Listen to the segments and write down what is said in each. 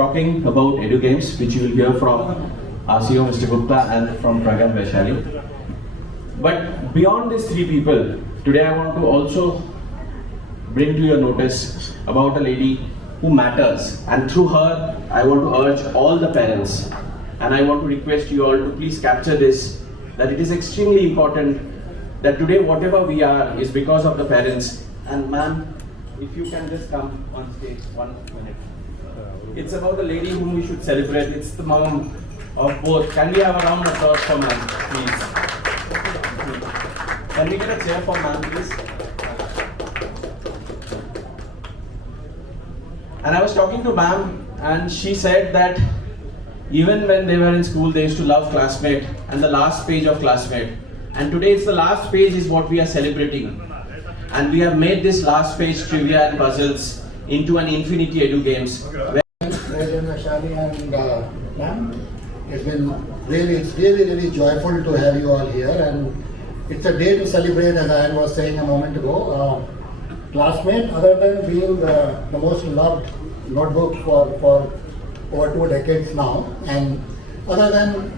talking about eduGAMES, which you will hear from our CEO Mr. Gupta and from Praggnanandhaa Vaishali. But beyond these three people, today I want to also bring to your notice about a lady who matters, and through her I want to urge all the parents, and I want to request you all to please capture this, that it is extremely important that today whatever we are is because of the parents. And ma'am, if you can just come on stage 1 minute. It's about the lady whom we should celebrate. It's the mom of both. Can we have a round of applause for ma'am, please? Can we get a chair for ma'am, please? And I was talking to ma'am, and she said that even when they were in school, they used to love Classmate and the last page of Classmate. And today it's the last page is what we are celebrating. And we have made this last page trivia and puzzles into an infinity eduGAMES. Grand Vaishali and ma'am, it's really joyful to have you all here, and it's a day to celebrate, as I was saying a moment ago. Classmate, other than being the most loved notebook for over 2 decades now, and other than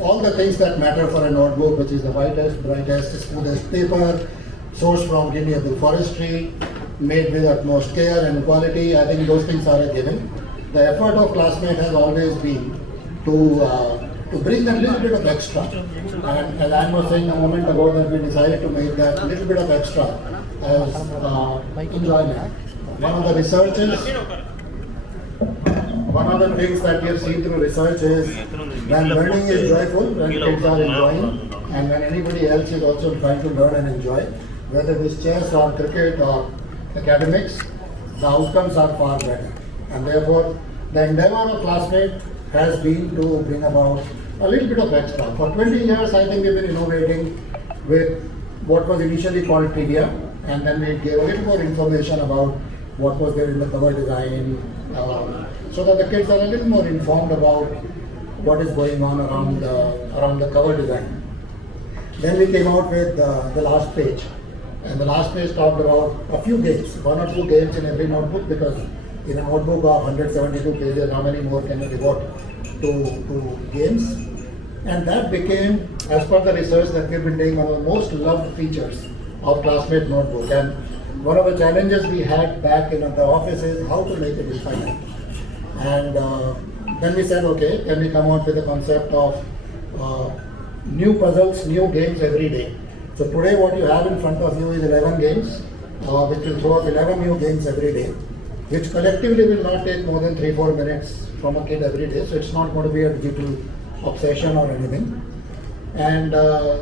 all the things that matter for a notebook, which is the whitest, brightest, smoothest paper, sourced from renewable forestry, made with utmost care and quality, I think those things are a given. The effort of Classmate has always been to bring that little bit of extra. And as I was saying a moment ago, that we decided to make that little bit of extra as enjoyment. One of the things that we have seen through research is when learning is joyful, when kids are enjoying, and when anybody else is also trying to learn and enjoy, whether it is chess or cricket or academics, the outcomes are far better. And therefore, the endeavor of Classmate has been to bring about a little bit of extra. For 20 years, I think we've been innovating with what was initially called trivia, and then we gave a little more information about what was there in the cover design, so that the kids are a little more informed about what is going on around the cover design. Then we came out with the last page, and the last page talked about a few games, 1 or 2 games in every notebook, because in a notebook of 172 pages, how many more can you devote to games? And that became, as per the research that we've been doing, one of the most loved features of Classmate notebook. And one of the challenges we had back in the office is how to make it infinite. And then we said, okay, can we come out with a concept of new puzzles, new games every day. So today what you have in front of you is 11 games, which will throw up 11 new games every day, which collectively will not take more than 3-4 minutes from a kid every day. So it's not going to be a digital obsession or anything. And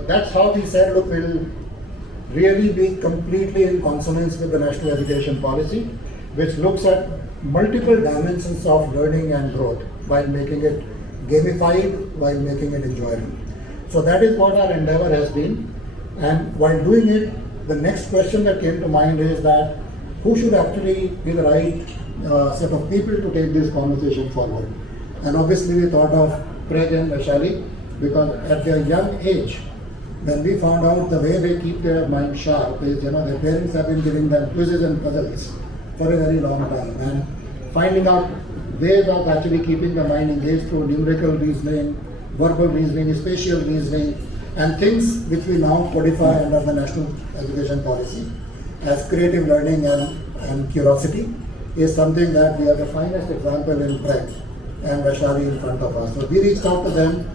that's how we said, look, we'll really be completely in consonance with the National Education Policy, which looks at multiple dimensions of learning and growth while making it gamified, while making it enjoyable. So that is what our endeavor has been. And while doing it, the next question that came to mind is that who should actually be the right set of people to take this conversation forward. And obviously we thought of Praggnanandhaa Vaishali, because at their young age, when we found out the way they keep their mind sharp is, their parents have been giving them quizzes and puzzles for a very long time, and finding out ways of actually keeping the mind engaged through numerical reasoning, verbal reasoning, spatial reasoning, and things which we now codify under the National Education Policy as creative learning and curiosity is something that we are the finest example in Pragg and Vaishali in front of us. So we reached out to them,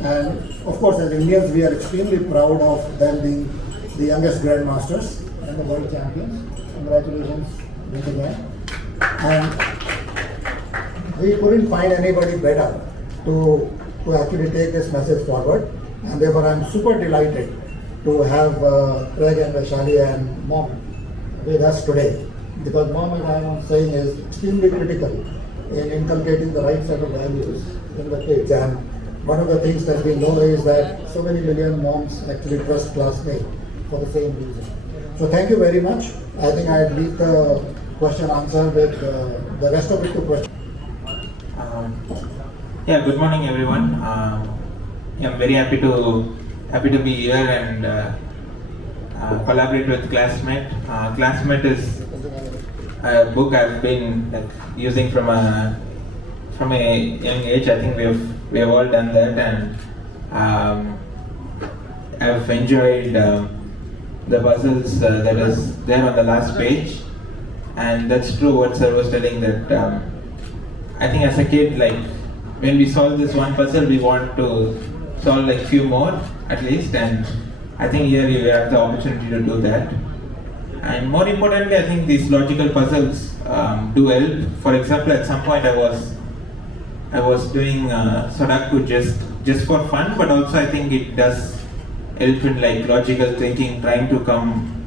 and of course as Indians we are extremely proud of them being the youngest Grand Masters and the world champions. Congratulations once again. And we couldn't find anybody better to actually take this message forward, and therefore I am super delighted to have Praggnanandhaa Vaishali and Mom with us today, because Mom, as I am saying, is extremely critical in inculcating the right set of values in the kids. And one of the things that we know is that so many million moms actually trust Classmate for the same reason. So thank you very much. I think I'd leave the question answer with the rest of it to question. Yeah, good morning everyone. I'm very happy to be here and collaborate with Classmate. Classmate is a book I've been using from from a young age. I think we have all done that, and I've enjoyed the puzzles that is there on the last page, and that's true what sir was telling, that I think as a kid, like when we solve this one puzzle, we want to solve like few more at least, and I think here you have the opportunity to do that. And more importantly, I think these logical puzzles do help. For example, at some point I was doing Sudoku just for fun, but also I think it does help in like logical thinking, trying to come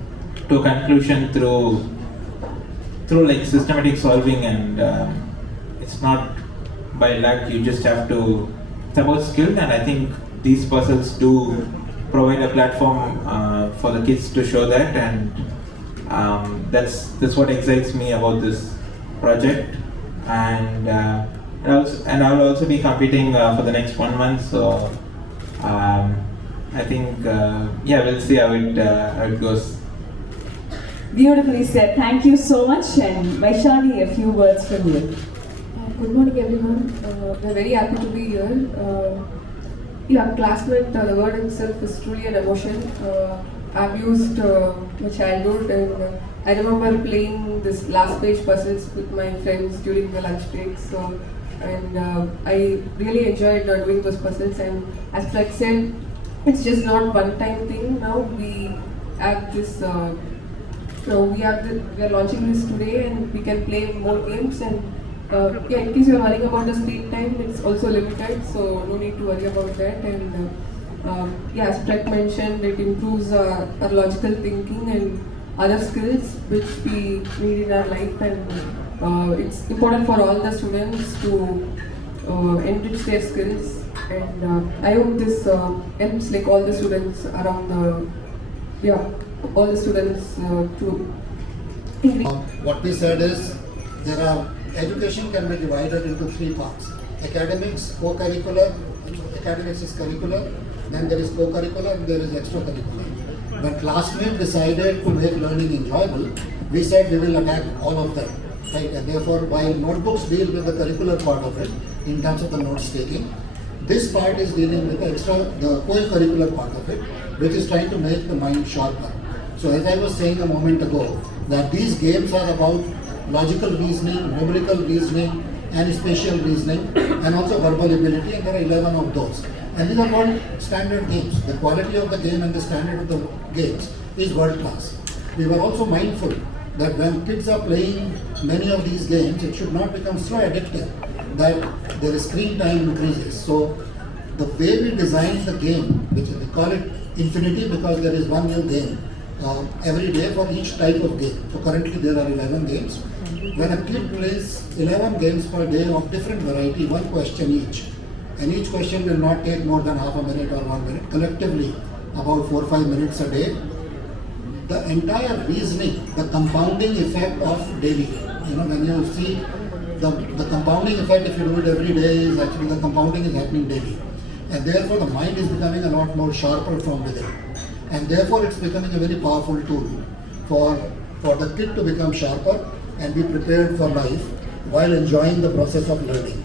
to a conclusion through like systematic solving, and it's not by luck. You just have to. It's about skill, and I think these puzzles do provide a platform for the kids to show that, and that's what excites me about this project. And I will also be competing for the next 1 month, so I think we'll see how it goes. Beautifully said. Thank you so much. And Vaishali, a few words from you. Good morning, everyone. We're very happy to be here. Classmate, the word itself is truly an emotion. I've used my childhood, and I remember playing this last page puzzles with my friends during the lunch breaks. I really enjoyed doing those puzzles. And as Flex said, it's just not one-time thing. Now we have this. We are launching this today, and we can play more games. And in case you are worrying about the screen time, it's also limited, so no need to worry about that. And as Flex mentioned, it improves our logical thinking and other skills which we need in our life. And it's important for all the students to enrich their skills. And I hope this helps like all the students around all the students to increase. What we said is education can be divided into 3 parts. Academics, co-curricular, academics is curricular, then there is co-curricular, and there is extracurricular. When Classmate decided to make learning enjoyable, we said we will attack all of them. Right? And therefore, while notebooks deal with the curricular part of it, in terms of the notes taking, this part is dealing with the co-curricular part of it, which is trying to make the mind sharper. So as I was saying a moment ago, that these games are about logical reasoning, numerical reasoning, and spatial reasoning, and also verbal ability, and there are 11 of those. And these are called standard games. The quality of the game and the standard of the games is world class. We were also mindful that when kids are playing many of these games, it should not become so addictive that their screen time increases. So the way we designed the game, which we call it infinity because there is one new game every day for each type of game. So currently there are 11 games. When a kid plays 11 games per day of different variety, one question each, and each question will not take more than half a minute or 1 minute, collectively about 4 or 5 minutes a day, the entire reasoning, the compounding effect of daily, when you see the compounding effect, if you do it every day, is actually the compounding is happening daily. And therefore the mind is becoming a lot more sharper from within. And therefore it's becoming a very powerful tool for the kid to become sharper and be prepared for life while enjoying the process of learning.